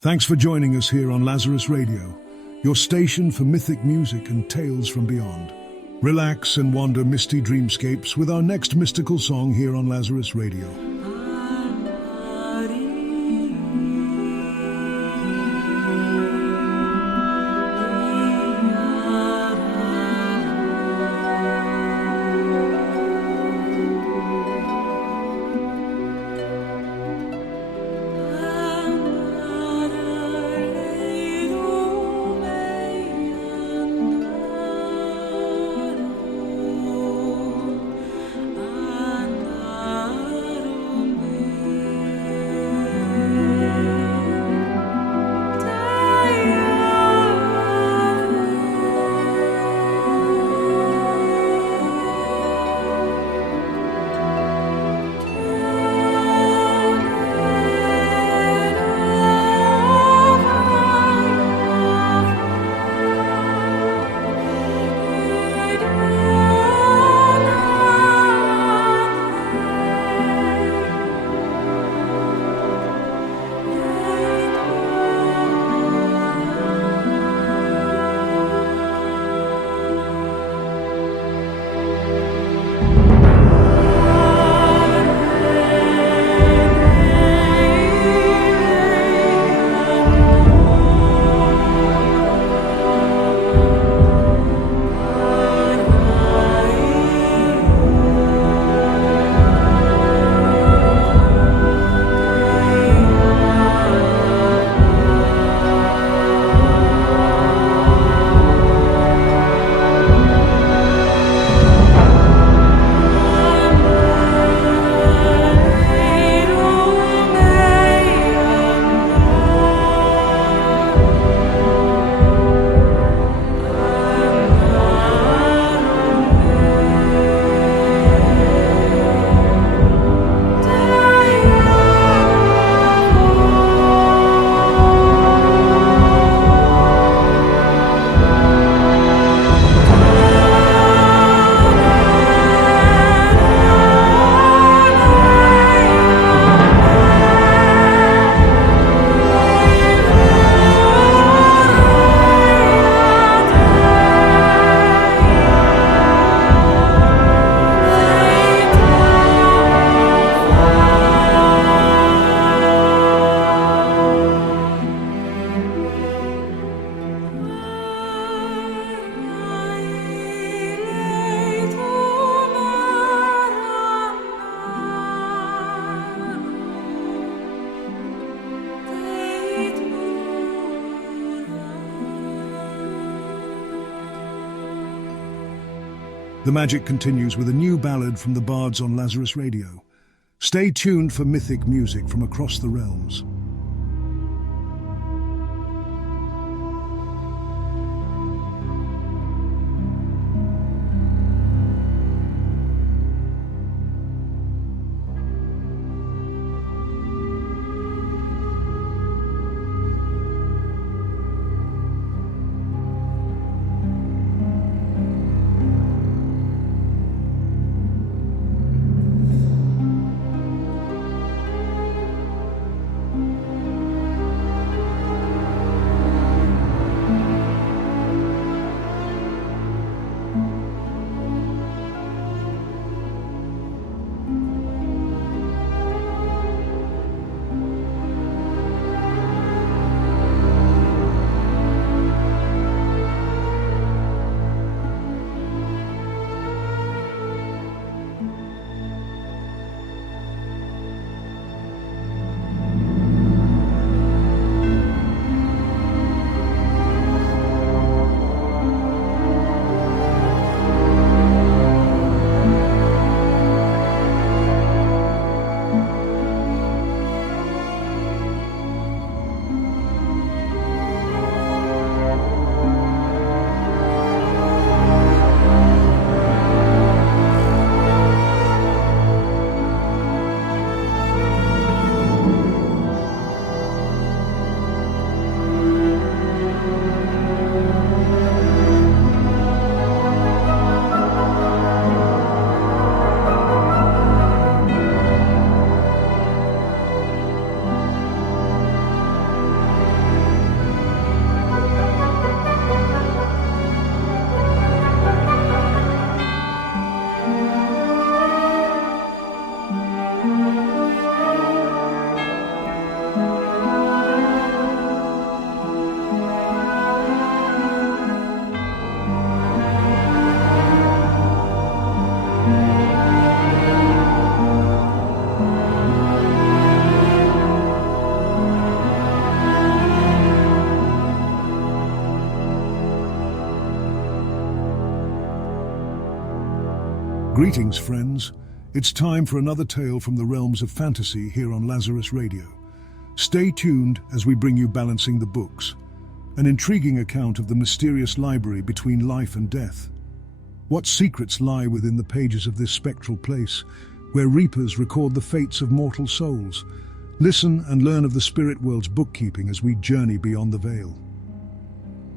Thanks for joining us here on Lazarus Radio, your station for mythic music and tales from beyond. Relax and wander misty dreamscapes with our next mystical song here on Lazarus Radio. The magic continues with a new ballad from the bards on Lazarus Radio. Stay tuned for mythic music from across the realms. Greetings, friends. It's time for another tale from the realms of fantasy here on Lazarus Radio. Stay tuned as we bring you Balancing the Books, an intriguing account of the mysterious library between life and death. What secrets lie within the pages of this spectral place, where reapers record the fates of mortal souls? Listen and learn of the spirit world's bookkeeping as we journey beyond the veil.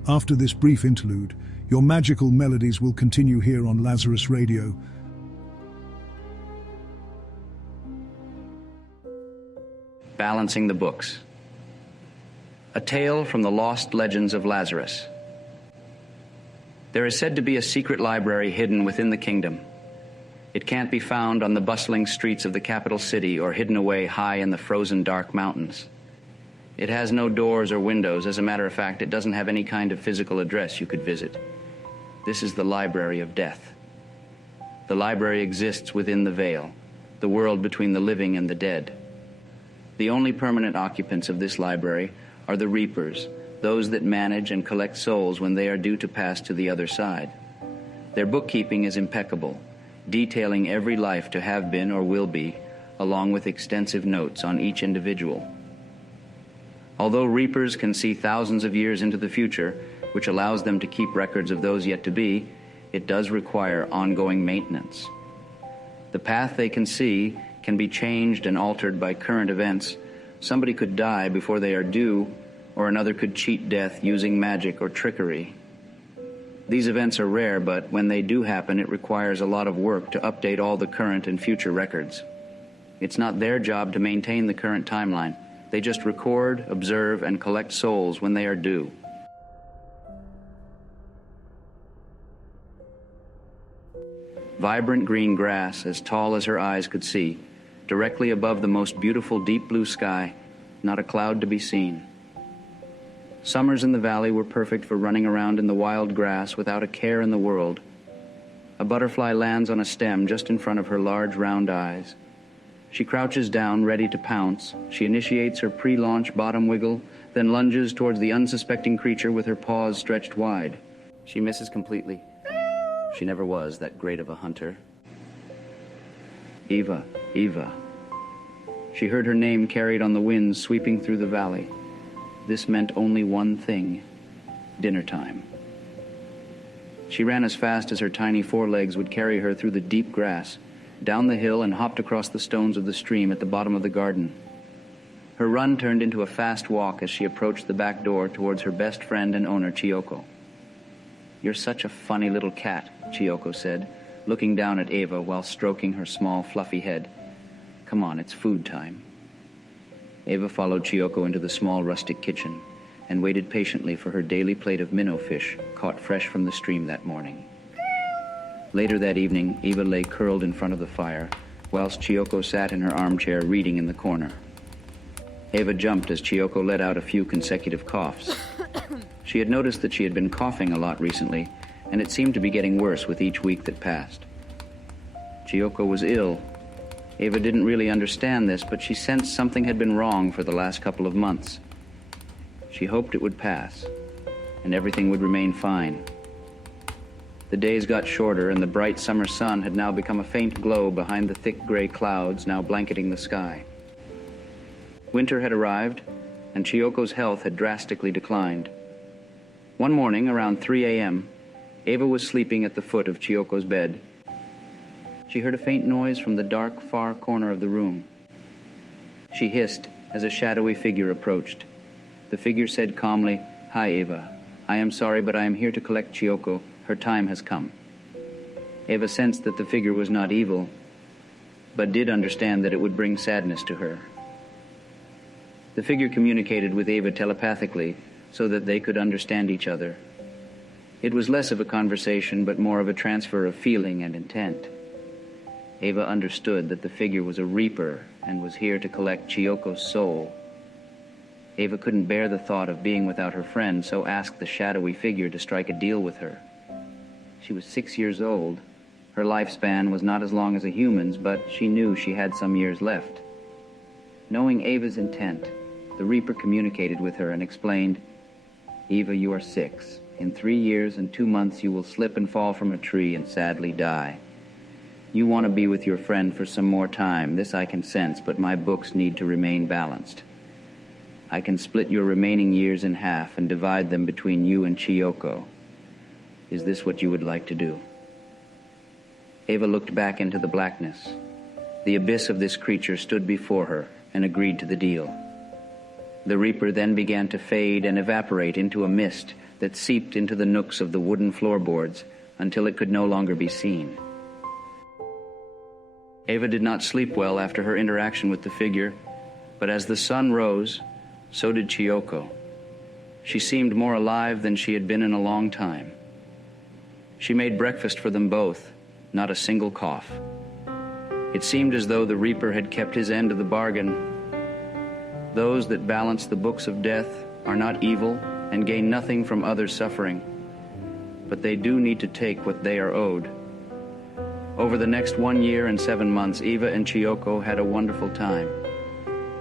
After this brief interlude, your magical melodies will continue here on Lazarus Radio. Balancing the Books. A tale from the Lost Legends of Lazarus. There is said to be a secret library hidden within the kingdom. It can't be found on the bustling streets of the capital city or hidden away high in the frozen dark mountains. It has no doors or windows. As a matter of fact, it doesn't have any kind of physical address you could visit. This is the Library of Death. The library exists within the veil, the world between the living and the dead. The only permanent occupants of this library are the reapers, those that manage and collect souls when they are due to pass to the other side. Their bookkeeping is impeccable, detailing every life to have been or will be, along with extensive notes on each individual. Although reapers can see thousands of years into the future, which allows them to keep records of those yet to be, it does require ongoing maintenance. The path they can see can be changed and altered by current events. Somebody could die before they are due, or another could cheat death using magic or trickery. These events are rare, but when they do happen, it requires a lot of work to update all the current and future records. It's not their job to maintain the current timeline. They just record, observe, and collect souls when they are due. Vibrant green grass, as tall as her eyes could see, directly above the most beautiful deep blue sky, not a cloud to be seen. Summers in the valley were perfect for running around in the wild grass without a care in the world. A butterfly lands on a stem just in front of her large round eyes. She crouches down, ready to pounce. She initiates her pre-launch bottom wiggle, then lunges towards the unsuspecting creature with her paws stretched wide. She misses completely. She never was that great of a hunter. Eva, Eva. She heard her name carried on the wind sweeping through the valley. This meant only one thing: dinner time. She ran as fast as her tiny forelegs would carry her through the deep grass, down the hill, and hopped across the stones of the stream at the bottom of the garden. Her run turned into a fast walk as she approached the back door towards her best friend and owner, Chiyoko. "You're such a funny little cat," Chiyoko said, looking down at Eva while stroking her small, fluffy head. "Come on, it's food time." Eva followed Chiyoko into the small, rustic kitchen and waited patiently for her daily plate of minnow fish caught fresh from the stream that morning. Later that evening, Eva lay curled in front of the fire, whilst Chiyoko sat in her armchair reading in the corner. Eva jumped as Chiyoko let out a few consecutive coughs. She had noticed that she had been coughing a lot recently, and it seemed to be getting worse with each week that passed. Chiyoko was ill. Eva didn't really understand this, but she sensed something had been wrong for the last couple of months. She hoped it would pass, and everything would remain fine. The days got shorter, and the bright summer sun had now become a faint glow behind the thick gray clouds now blanketing the sky. Winter had arrived, and Chiyoko's health had drastically declined. One morning, around 3 a.m., Eva was sleeping at the foot of Chiyoko's bed. She heard a faint noise from the dark, far corner of the room. She hissed as a shadowy figure approached. The figure said calmly, "Hi, Eva. I am sorry, but I am here to collect Chiyoko. Her time has come." Eva sensed that the figure was not evil, but did understand that it would bring sadness to her. The figure communicated with Eva telepathically so that they could understand each other. It was less of a conversation, but more of a transfer of feeling and intent. Eva understood that the figure was a reaper and was here to collect Chiyoko's soul. Eva couldn't bear the thought of being without her friend, so asked the shadowy figure to strike a deal with her. She was 6 years old. Her lifespan was not as long as a human's, but she knew she had some years left. Knowing Eva's intent, the reaper communicated with her and explained, "Eva, you are 6. In 3 years and 2 months you will slip and fall from a tree and sadly die. You want to be with your friend for some more time. This I can sense, but my books need to remain balanced. I can split your remaining years in half and divide them between you and Chiyoko. Is this what you would like to do? Ava looked back into the blackness. The abyss of this creature stood before her and agreed to the deal. The Reaper then began to fade and evaporate into a mist that seeped into the nooks of the wooden floorboards until it could no longer be seen. Ava did not sleep well after her interaction with the figure, but as the sun rose, so did Chiyoko. She seemed more alive than she had been in a long time. She made breakfast for them both, not a single cough. It seemed as though the Reaper had kept his end of the bargain. Those that balance the books of death are not evil and gain nothing from others' suffering, but they do need to take what they are owed. Over the next 1 year and 7 months, Eva and Chiyoko had a wonderful time.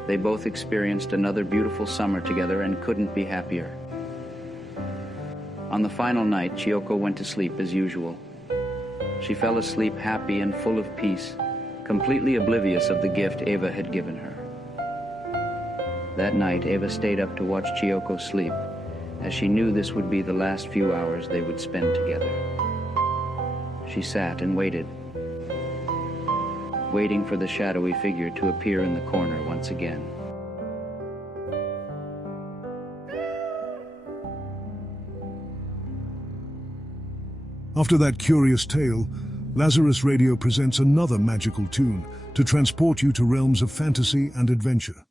They both experienced another beautiful summer together and couldn't be happier. On the final night, Chiyoko went to sleep as usual. She fell asleep happy and full of peace, completely oblivious of the gift Ava had given her. That night, Ava stayed up to watch Chiyoko sleep, as she knew this would be the last few hours they would spend together. She sat and waited for the shadowy figure to appear in the corner once again. After that curious tale, Lazarus Radio presents another magical tune to transport you to realms of fantasy and adventure.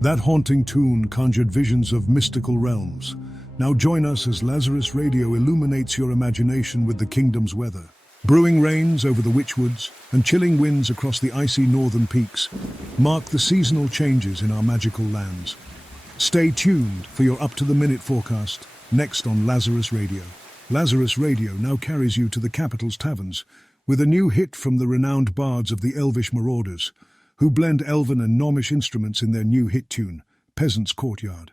That haunting tune conjured visions of mystical realms. Now join us as Lazarus Radio illuminates your imagination with the kingdom's weather. Brewing rains over the Witchwoods and chilling winds across the icy northern peaks mark the seasonal changes in our magical lands. Stay tuned for your up-to-the-minute forecast next on Lazarus Radio. Lazarus Radio now carries you to the capital's taverns with a new hit from the renowned bards of the Elvish Marauders, who blend elven and gnomish instruments in their new hit tune, Peasant's Courtyard.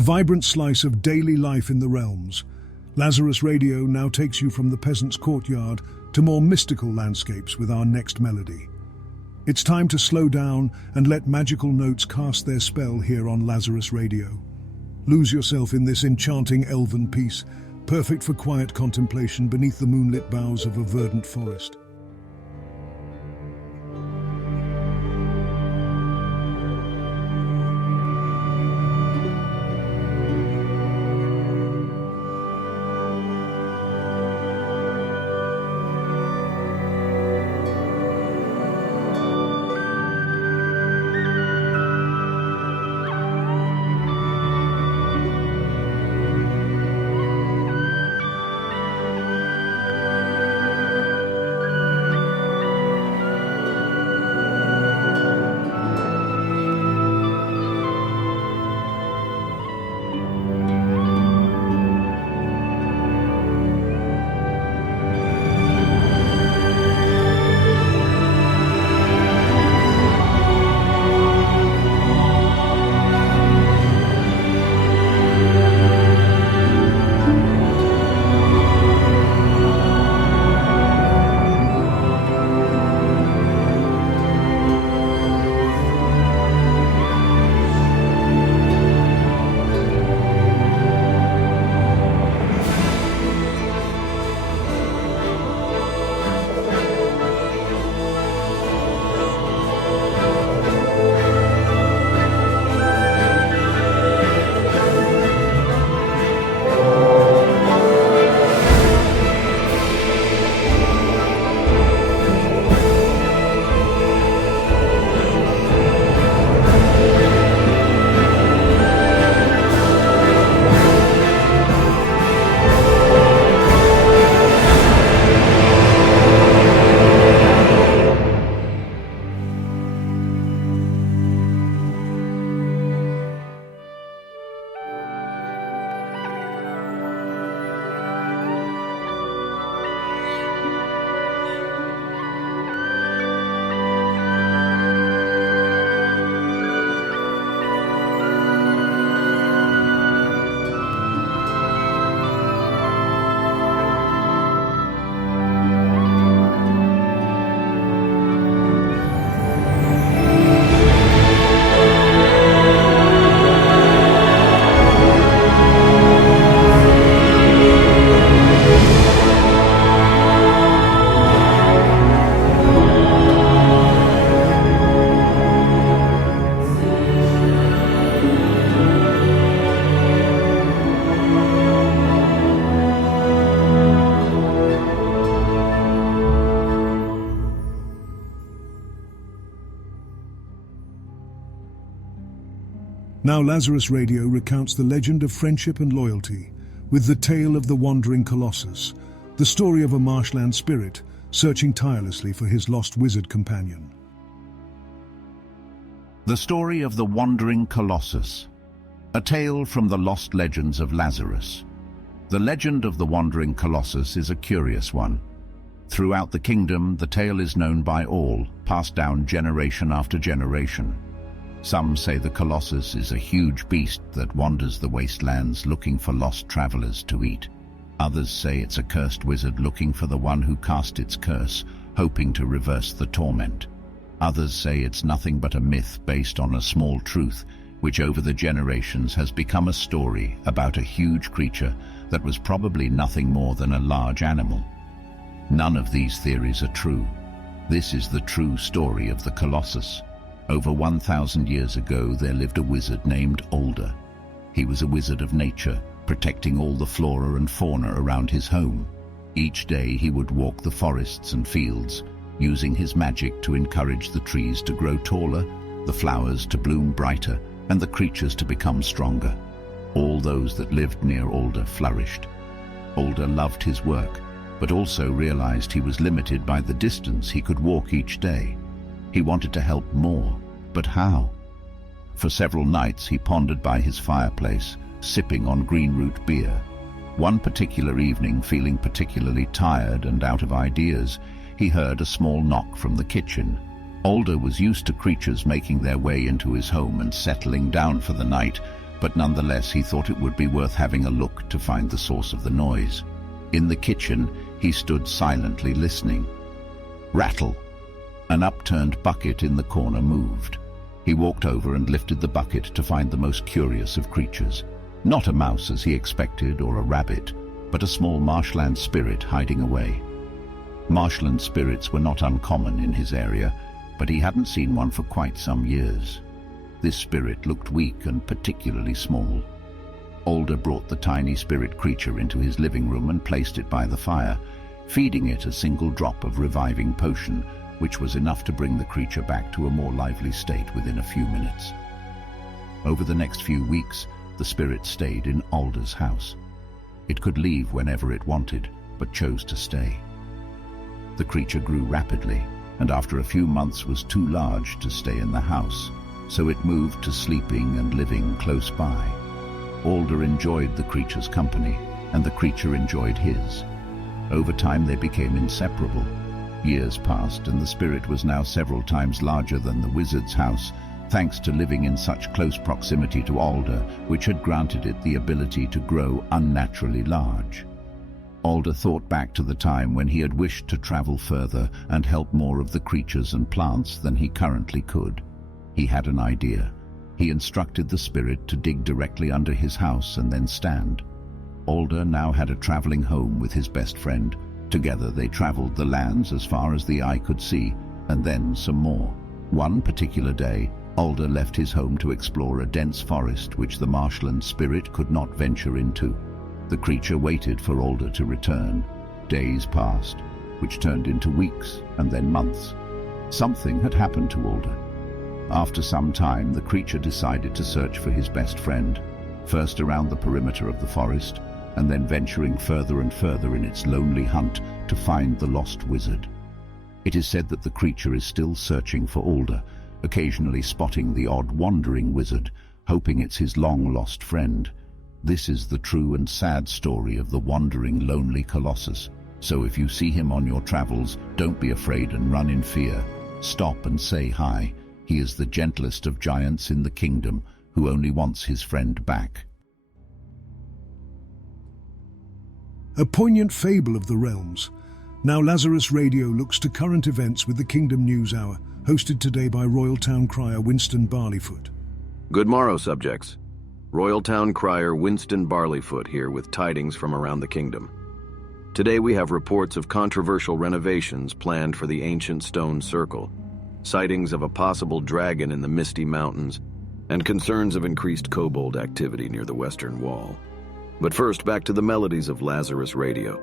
vibrant slice of daily life in the realms. Lazarus Radio now takes you from the peasant's courtyard to more mystical landscapes with our next melody. It's time to slow down and let magical notes cast their spell here on Lazarus Radio. Lose yourself in this enchanting elven piece, perfect for quiet contemplation beneath the moonlit boughs of a verdant forest. Now Lazarus Radio recounts the legend of friendship and loyalty, with the tale of the wandering Colossus, the story of a marshland spirit searching tirelessly for his lost wizard companion. The story of the wandering Colossus, a tale from the Lost Legends of Lazarus. The legend of the wandering Colossus is a curious one. Throughout the kingdom, the tale is known by all, passed down generation after generation. Some say the Colossus is a huge beast that wanders the wastelands looking for lost travelers to eat. Others say it's a cursed wizard looking for the one who cast its curse, hoping to reverse the torment. Others say it's nothing but a myth based on a small truth, which over the generations has become a story about a huge creature that was probably nothing more than a large animal. None of these theories are true. This is the true story of the Colossus. Over 1,000 years ago, there lived a wizard named Alder. He was a wizard of nature, protecting all the flora and fauna around his home. Each day he would walk the forests and fields, using his magic to encourage the trees to grow taller, the flowers to bloom brighter, and the creatures to become stronger. All those that lived near Alder flourished. Alder loved his work, but also realized he was limited by the distance he could walk each day. He wanted to help more, but how? For several nights he pondered by his fireplace, sipping on green root beer. One particular evening, feeling particularly tired and out of ideas, he heard a small knock from the kitchen. Alder was used to creatures making their way into his home and settling down for the night, but nonetheless he thought it would be worth having a look to find the source of the noise. In the kitchen, he stood silently listening. Rattle! An upturned bucket in the corner moved. He walked over and lifted the bucket to find the most curious of creatures. Not a mouse as he expected, or a rabbit, but a small marshland spirit hiding away. Marshland spirits were not uncommon in his area, but he hadn't seen one for quite some years. This spirit looked weak and particularly small. Alder brought the tiny spirit creature into his living room and placed it by the fire, feeding it a single drop of reviving potion, which was enough to bring the creature back to a more lively state within a few minutes. Over the next few weeks, the spirit stayed in Alder's house. It could leave whenever it wanted, but chose to stay. The creature grew rapidly, and after a few months was too large to stay in the house, so it moved to sleeping and living close by. Alder enjoyed the creature's company, and the creature enjoyed his. Over time they became inseparable. Years passed, and the spirit was now several times larger than the wizard's house, thanks to living in such close proximity to Alder, which had granted it the ability to grow unnaturally large. Alder thought back to the time when he had wished to travel further and help more of the creatures and plants than he currently could. He had an idea. He instructed the spirit to dig directly under his house and then stand. Alder now had a traveling home with his best friend. Together they traveled the lands as far as the eye could see, and then some more. One particular day, Alder left his home to explore a dense forest which the marshland spirit could not venture into. The creature waited for Alder to return. Days passed, which turned into weeks and then months. Something had happened to Alder. After some time, the creature decided to search for his best friend, first around the perimeter of the forest, and then venturing further and further in its lonely hunt to find the lost wizard. It is said that the creature is still searching for Alder, occasionally spotting the odd wandering wizard, hoping it's his long-lost friend. This is the true and sad story of the wandering, lonely Colossus. So if you see him on your travels, don't be afraid and run in fear. Stop and say hi. He is the gentlest of giants in the kingdom, who only wants his friend back. A poignant fable of the realms. Now Lazarus Radio looks to current events with the Kingdom News Hour, hosted today by Royal Town Crier Winston Barleyfoot. Good morrow, subjects. Royal Town Crier Winston Barleyfoot here with tidings from around the kingdom. Today we have reports of controversial renovations planned for the ancient stone circle, sightings of a possible dragon in the misty mountains, and concerns of increased kobold activity near the western wall. But first, back to the melodies of Lazarus Radio.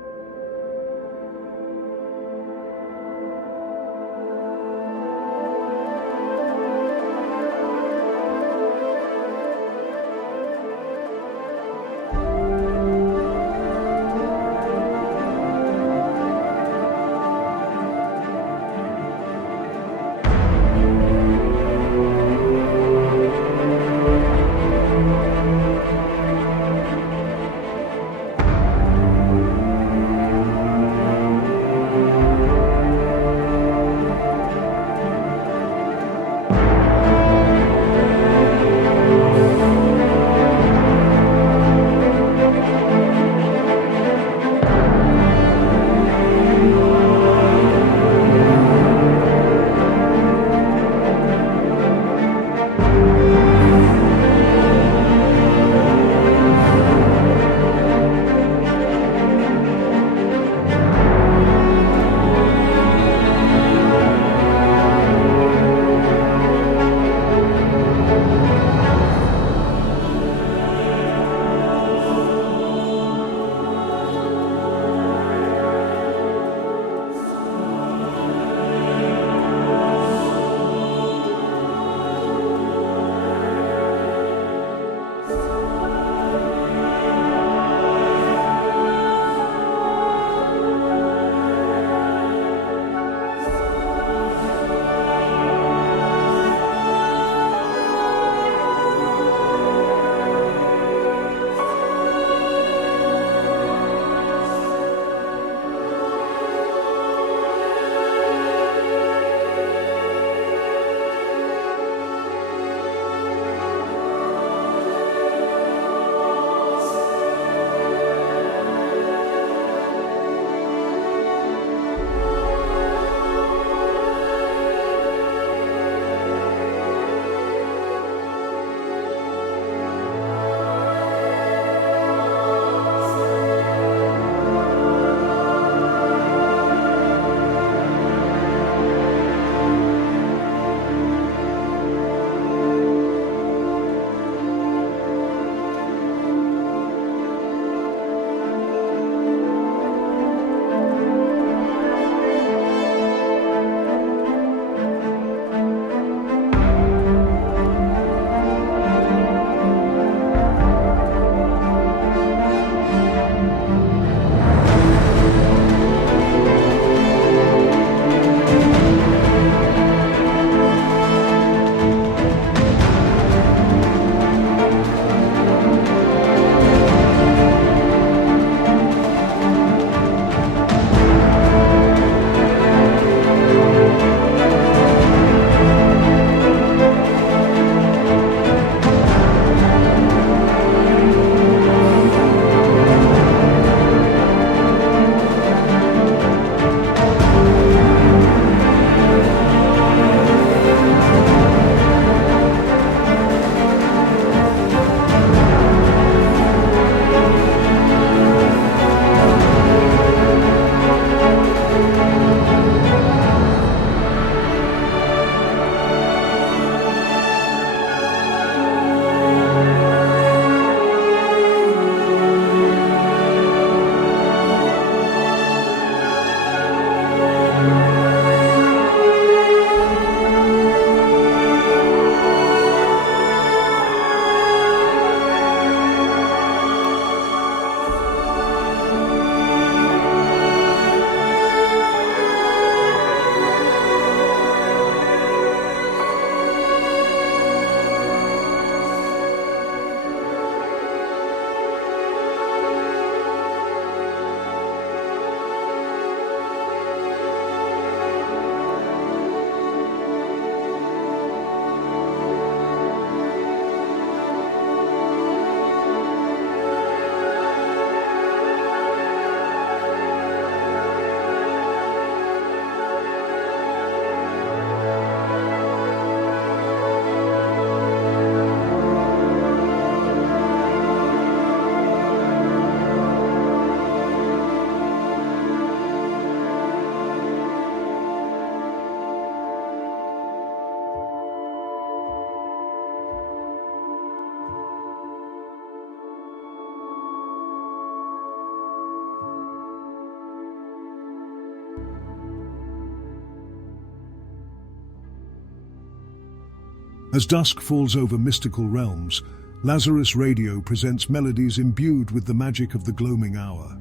As dusk falls over mystical realms, Lazarus Radio presents melodies imbued with the magic of the gloaming hour.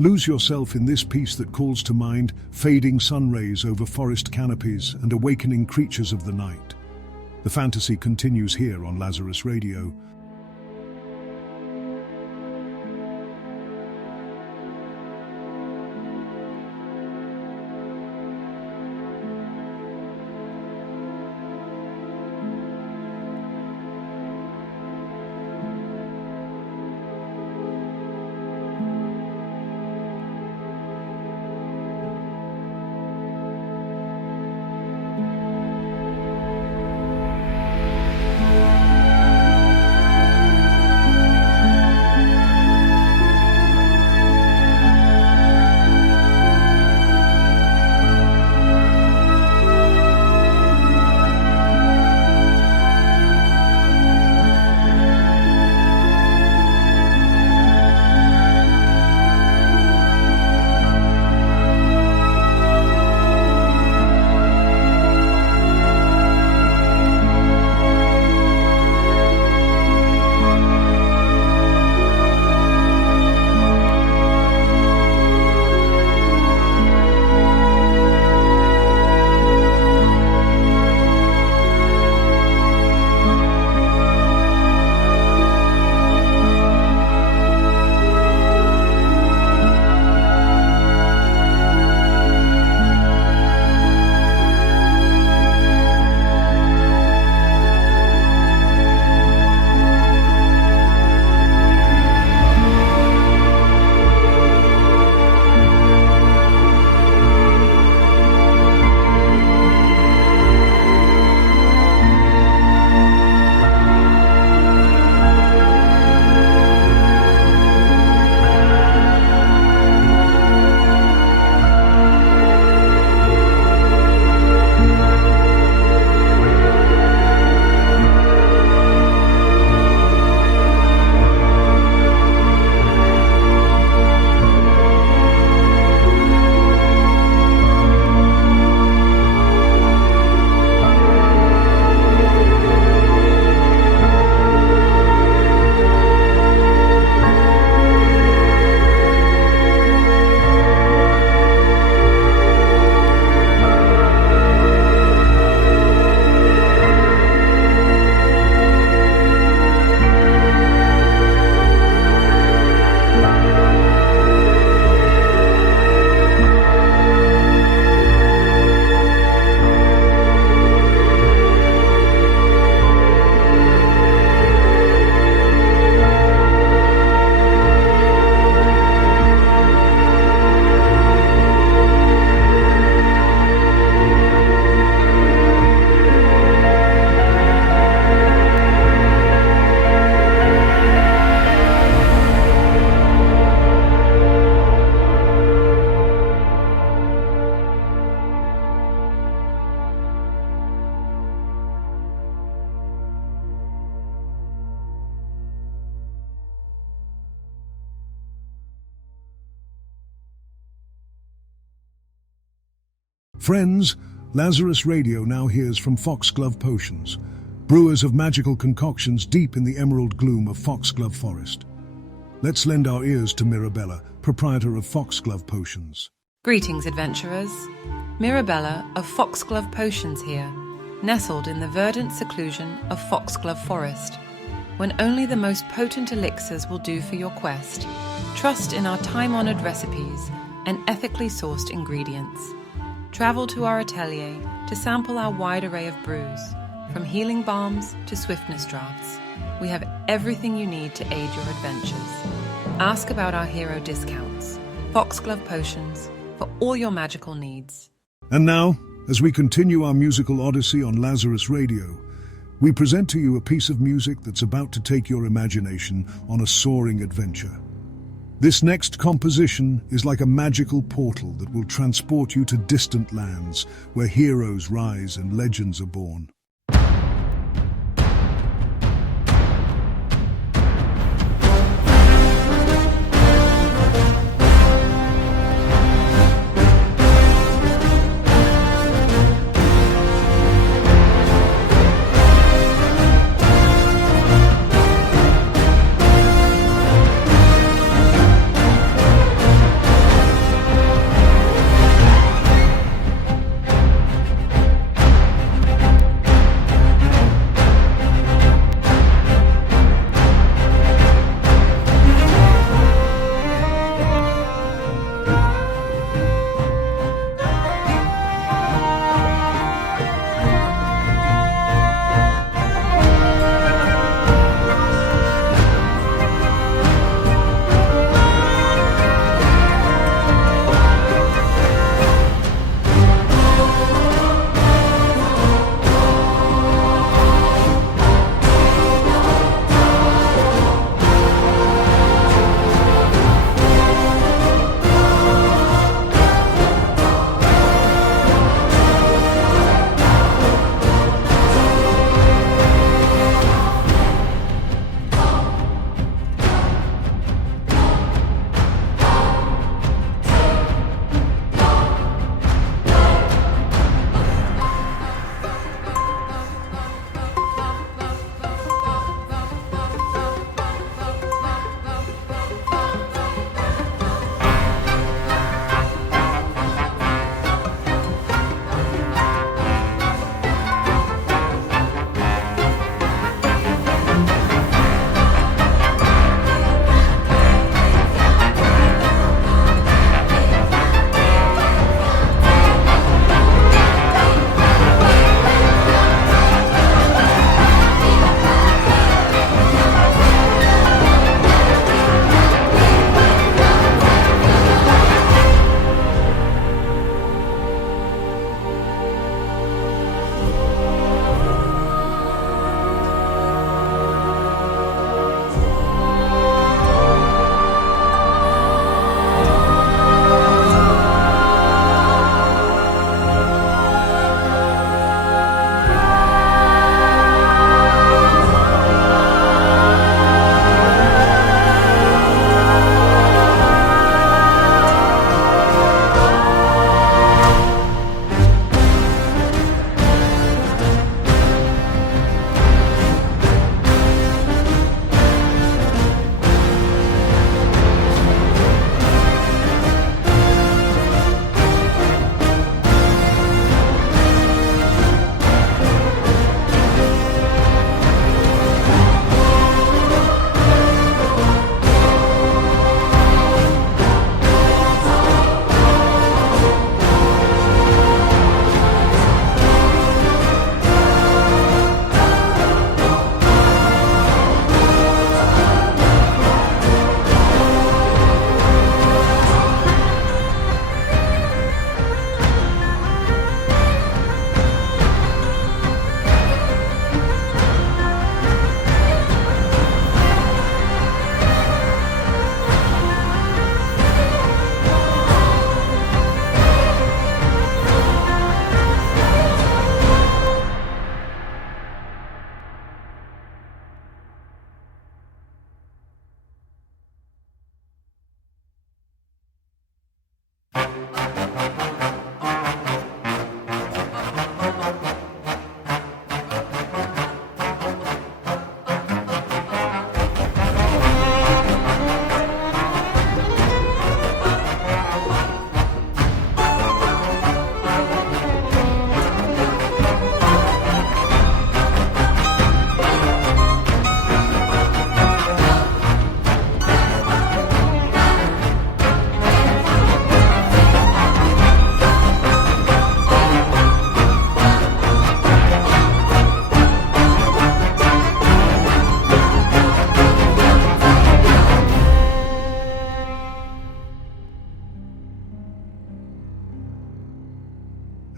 Lose yourself in this piece that calls to mind fading sun rays over forest canopies and awakening creatures of the night. The fantasy continues here on Lazarus Radio. Friends, Lazarus Radio now hears from Foxglove Potions, brewers of magical concoctions deep in the emerald gloom of Foxglove Forest. Let's lend our ears to Mirabella, proprietor of Foxglove Potions. Greetings, adventurers. Mirabella of Foxglove Potions here, nestled in the verdant seclusion of Foxglove Forest. When only the most potent elixirs will do for your quest, trust in our time-honored recipes and ethically sourced ingredients. Travel to our atelier to sample our wide array of brews, from healing balms to swiftness drafts. We have everything you need to aid your adventures. Ask about our hero discounts. Foxglove Potions, for all your magical needs. And now, as we continue our musical odyssey on Lazarus Radio, we present to you a piece of music that's about to take your imagination on a soaring adventure. This next composition is like a magical portal that will transport you to distant lands where heroes rise and legends are born.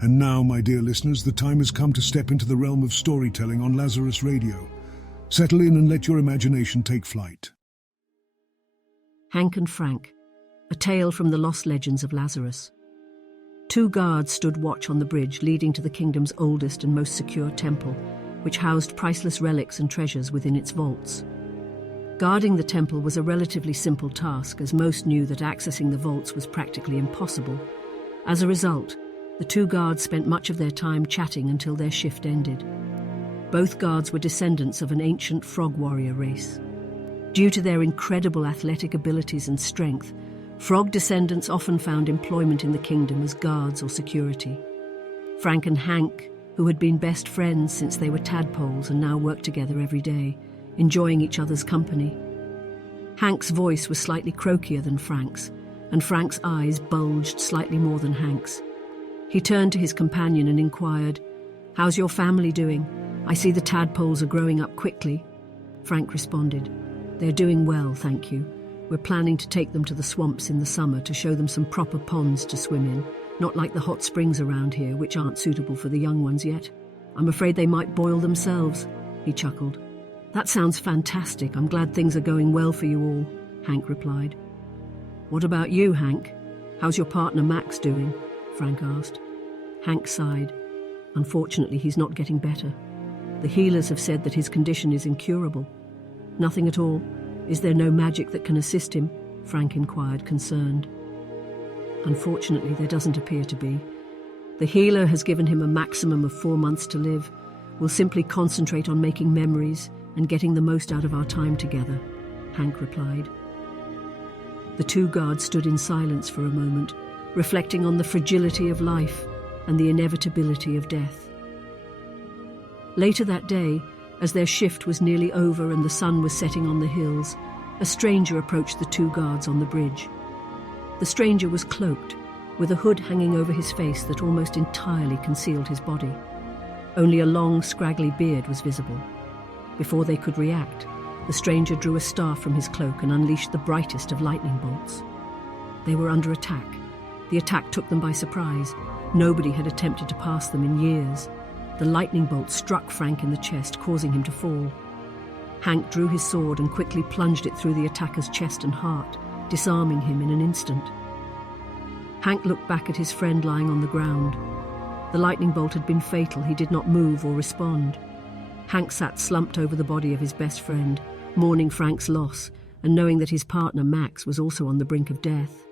And now, my dear listeners, the time has come to step into the realm of storytelling on Lazarus Radio. Settle in and let your imagination take flight. Hank and Frank, a tale from the Lost Legends of Lazarus. Two guards stood watch on the bridge leading to the kingdom's oldest and most secure temple, which housed priceless relics and treasures within its vaults. Guarding the temple was a relatively simple task, as most knew that accessing the vaults was practically impossible. As a result, the two guards spent much of their time chatting until their shift ended. Both guards were descendants of an ancient frog warrior race. Due to their incredible athletic abilities and strength, frog descendants often found employment in the kingdom as guards or security. Frank and Hank, who had been best friends since they were tadpoles and now worked together every day, enjoying each other's company. Hank's voice was slightly croakier than Frank's, and Frank's eyes bulged slightly more than Hank's. He turned to his companion and inquired, "How's your family doing? I see the tadpoles are growing up quickly." Frank responded, "They're doing well, thank you. We're planning to take them to the swamps in the summer to show them some proper ponds to swim in, not like the hot springs around here, which aren't suitable for the young ones yet. I'm afraid they might boil themselves," he chuckled. "That sounds fantastic. I'm glad things are going well for you all," Hank replied. "What about you, Hank? How's your partner Max doing?" Frank asked. Hank sighed. "Unfortunately, he's not getting better. The healers have said that his condition is incurable." "Nothing at all? Is there no magic that can assist him?" Frank inquired, concerned. "Unfortunately, there doesn't appear to be. The healer has given him a maximum of 4 months to live. We'll simply concentrate on making memories and getting the most out of our time together," Hank replied. The two guards stood in silence for a moment, reflecting on the fragility of life and the inevitability of death. Later that day, as their shift was nearly over and the sun was setting on the hills, a stranger approached the two guards on the bridge. The stranger was cloaked, with a hood hanging over his face that almost entirely concealed his body. Only a long, scraggly beard was visible. Before they could react, the stranger drew a staff from his cloak and unleashed the brightest of lightning bolts. They were under attack. The attack took them by surprise. Nobody had attempted to pass them in years. The lightning bolt struck Frank in the chest, causing him to fall. Hank drew his sword and quickly plunged it through the attacker's chest and heart, disarming him in an instant. Hank looked back at his friend lying on the ground. The lightning bolt had been fatal. He did not move or respond. Hank sat slumped over the body of his best friend, mourning Frank's loss and knowing that his partner Max was also on the brink of death.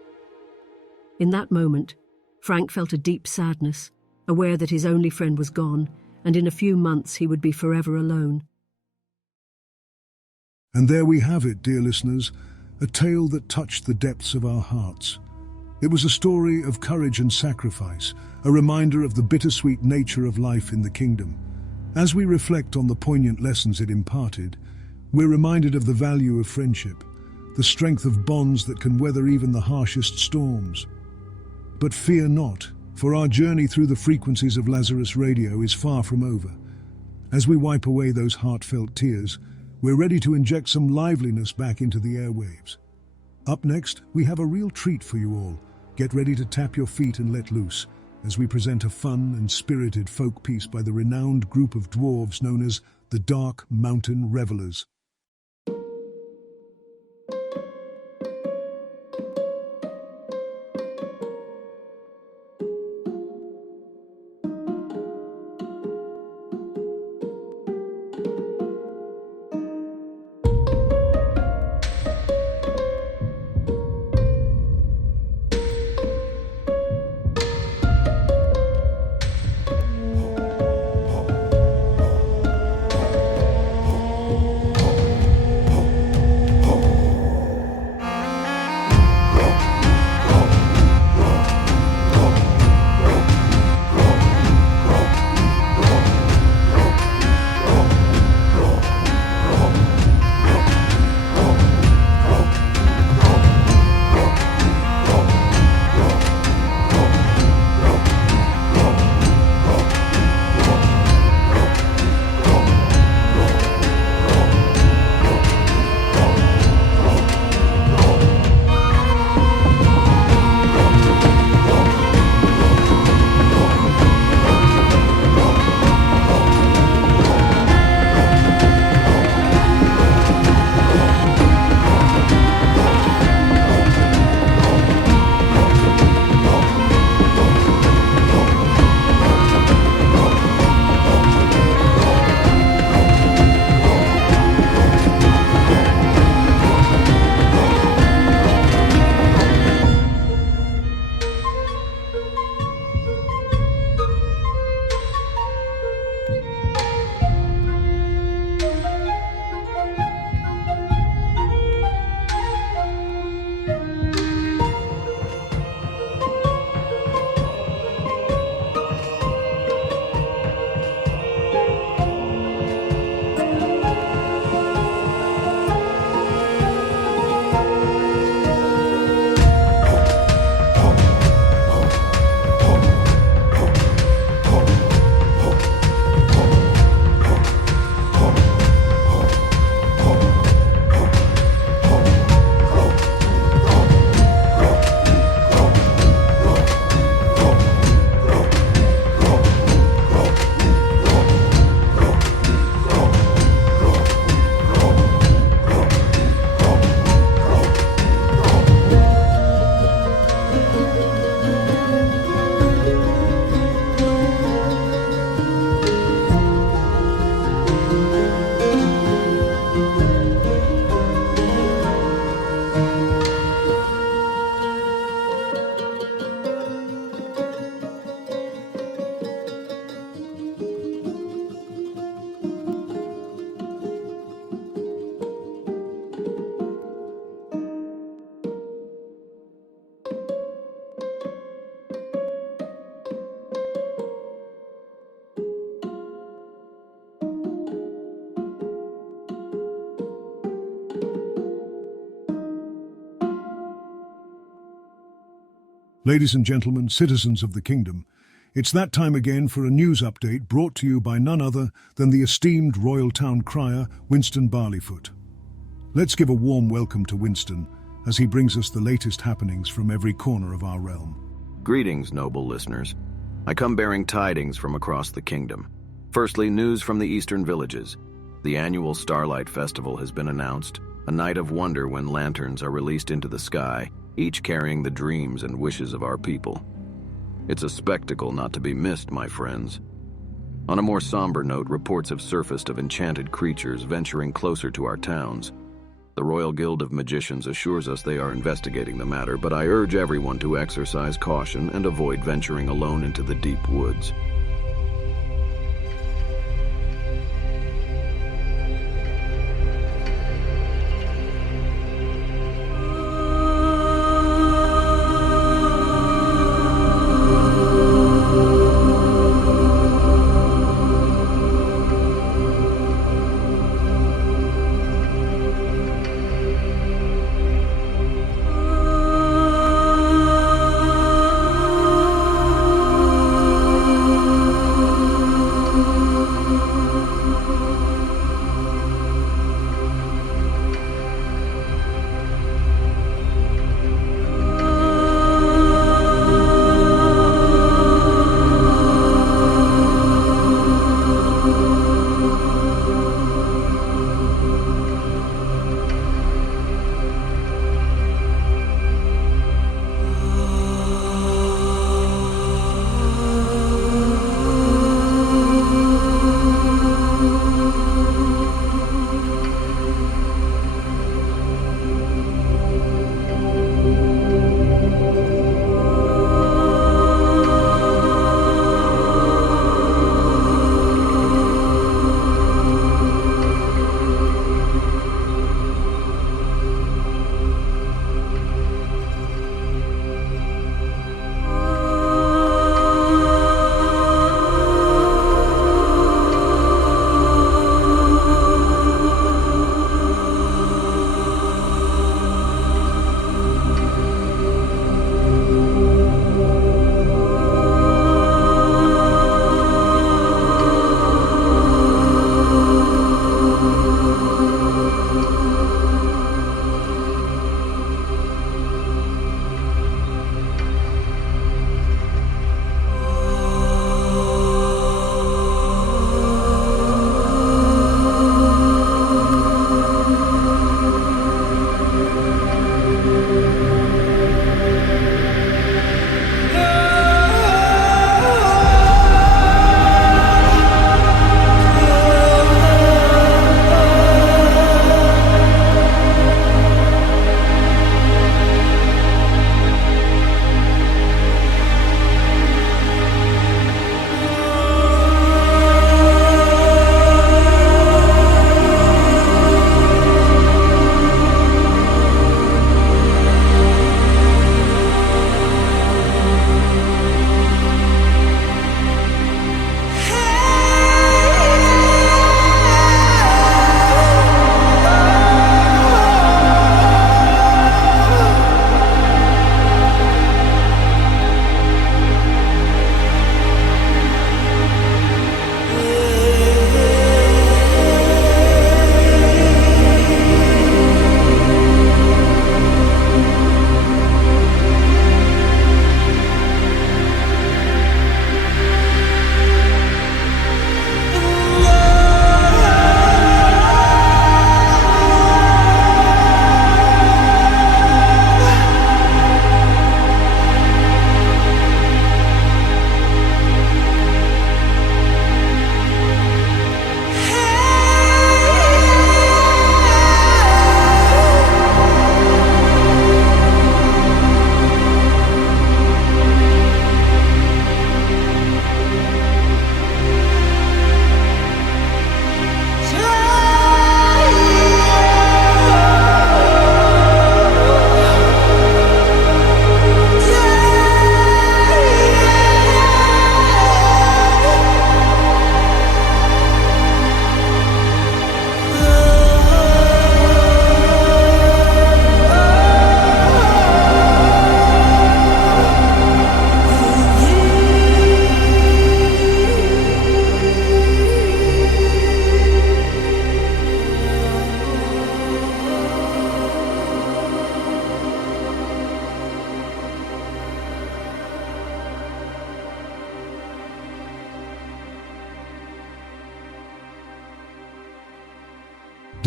In that moment, Frank felt a deep sadness, aware that his only friend was gone, and in a few months he would be forever alone. And there we have it, dear listeners, a tale that touched the depths of our hearts. It was a story of courage and sacrifice, a reminder of the bittersweet nature of life in the kingdom. As we reflect on the poignant lessons it imparted, we're reminded of the value of friendship, the strength of bonds that can weather even the harshest storms. But fear not, for our journey through the frequencies of Lazarus Radio is far from over. As we wipe away those heartfelt tears, we're ready to inject some liveliness back into the airwaves. Up next, we have a real treat for you all. Get ready to tap your feet and let loose, as we present a fun and spirited folk piece by the renowned group of dwarves known as the Dark Mountain Revelers. Ladies and gentlemen, citizens of the kingdom, it's that time again for a news update brought to you by none other than the esteemed Royal Town Crier, Winston Barleyfoot. Let's give a warm welcome to Winston as he brings us the latest happenings from every corner of our realm. Greetings, noble listeners. I come bearing tidings from across the kingdom. Firstly, news from the eastern villages. The annual Starlight Festival has been announced, a night of wonder when lanterns are released into the sky, each carrying the dreams and wishes of our people. It's a spectacle not to be missed, my friends. On a more somber note, reports have surfaced of enchanted creatures venturing closer to our towns. The Royal Guild of Magicians assures us they are investigating the matter, but I urge everyone to exercise caution and avoid venturing alone into the deep woods.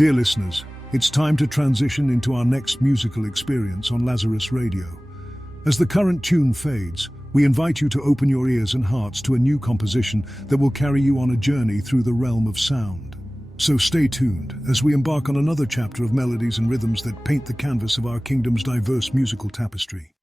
Dear listeners, it's time to transition into our next musical experience on Lazarus Radio. As the current tune fades, we invite you to open your ears and hearts to a new composition that will carry you on a journey through the realm of sound. So stay tuned as we embark on another chapter of melodies and rhythms that paint the canvas of our kingdom's diverse musical tapestry.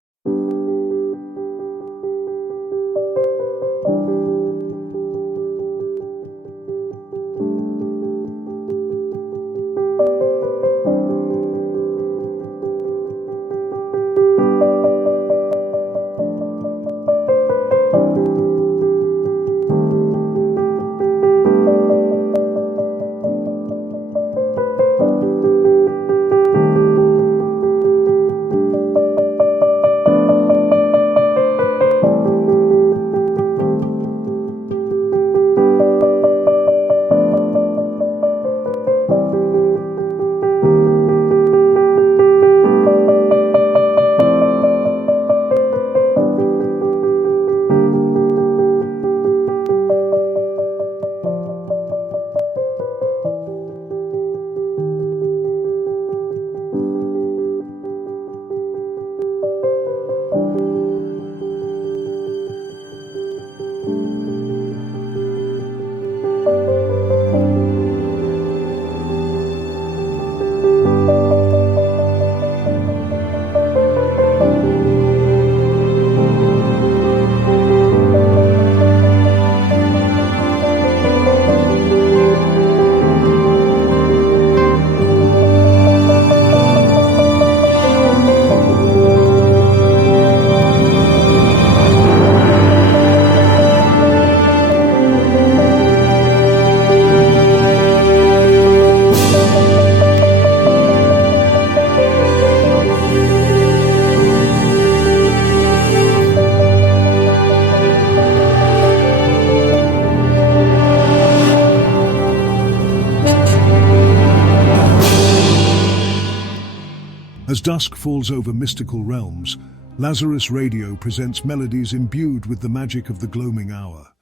As dusk falls over mystical realms, Lazarus Radio presents melodies imbued with the magic of the gloaming hour.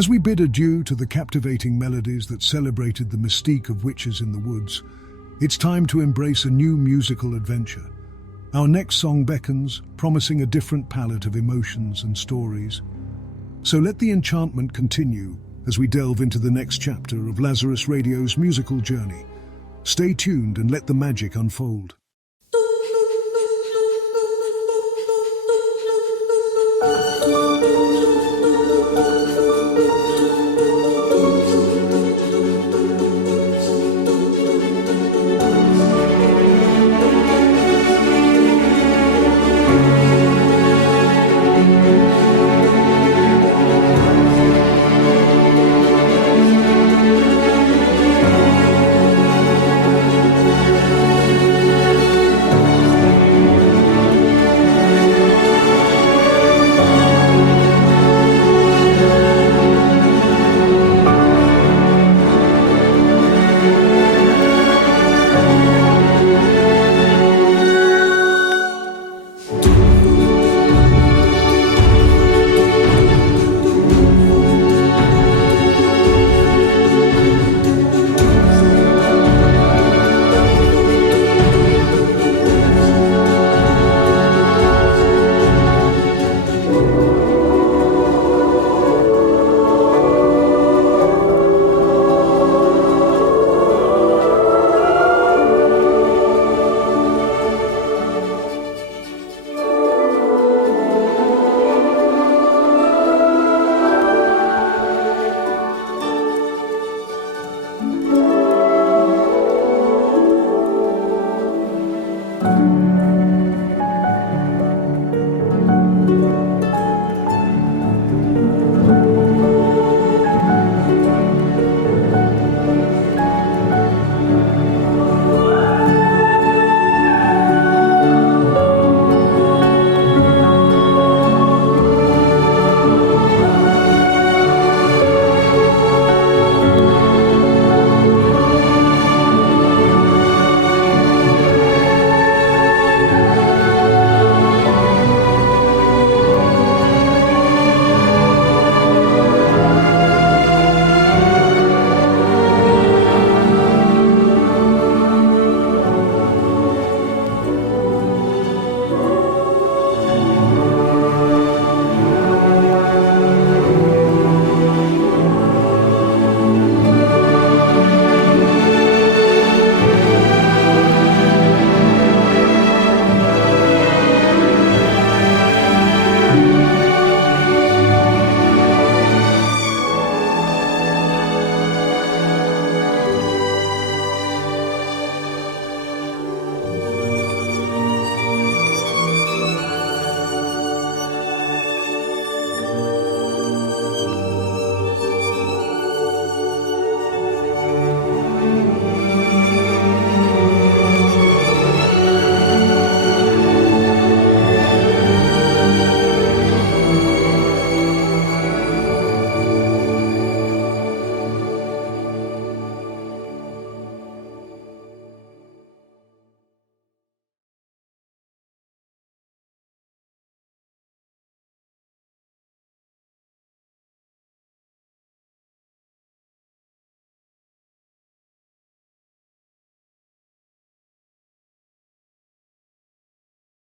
As we bid adieu to the captivating melodies that celebrated the mystique of witches in the woods, it's time to embrace a new musical adventure. Our next song beckons, promising a different palette of emotions and stories. So let the enchantment continue as we delve into the next chapter of Lazarus Radio's musical journey. Stay tuned and let the magic unfold.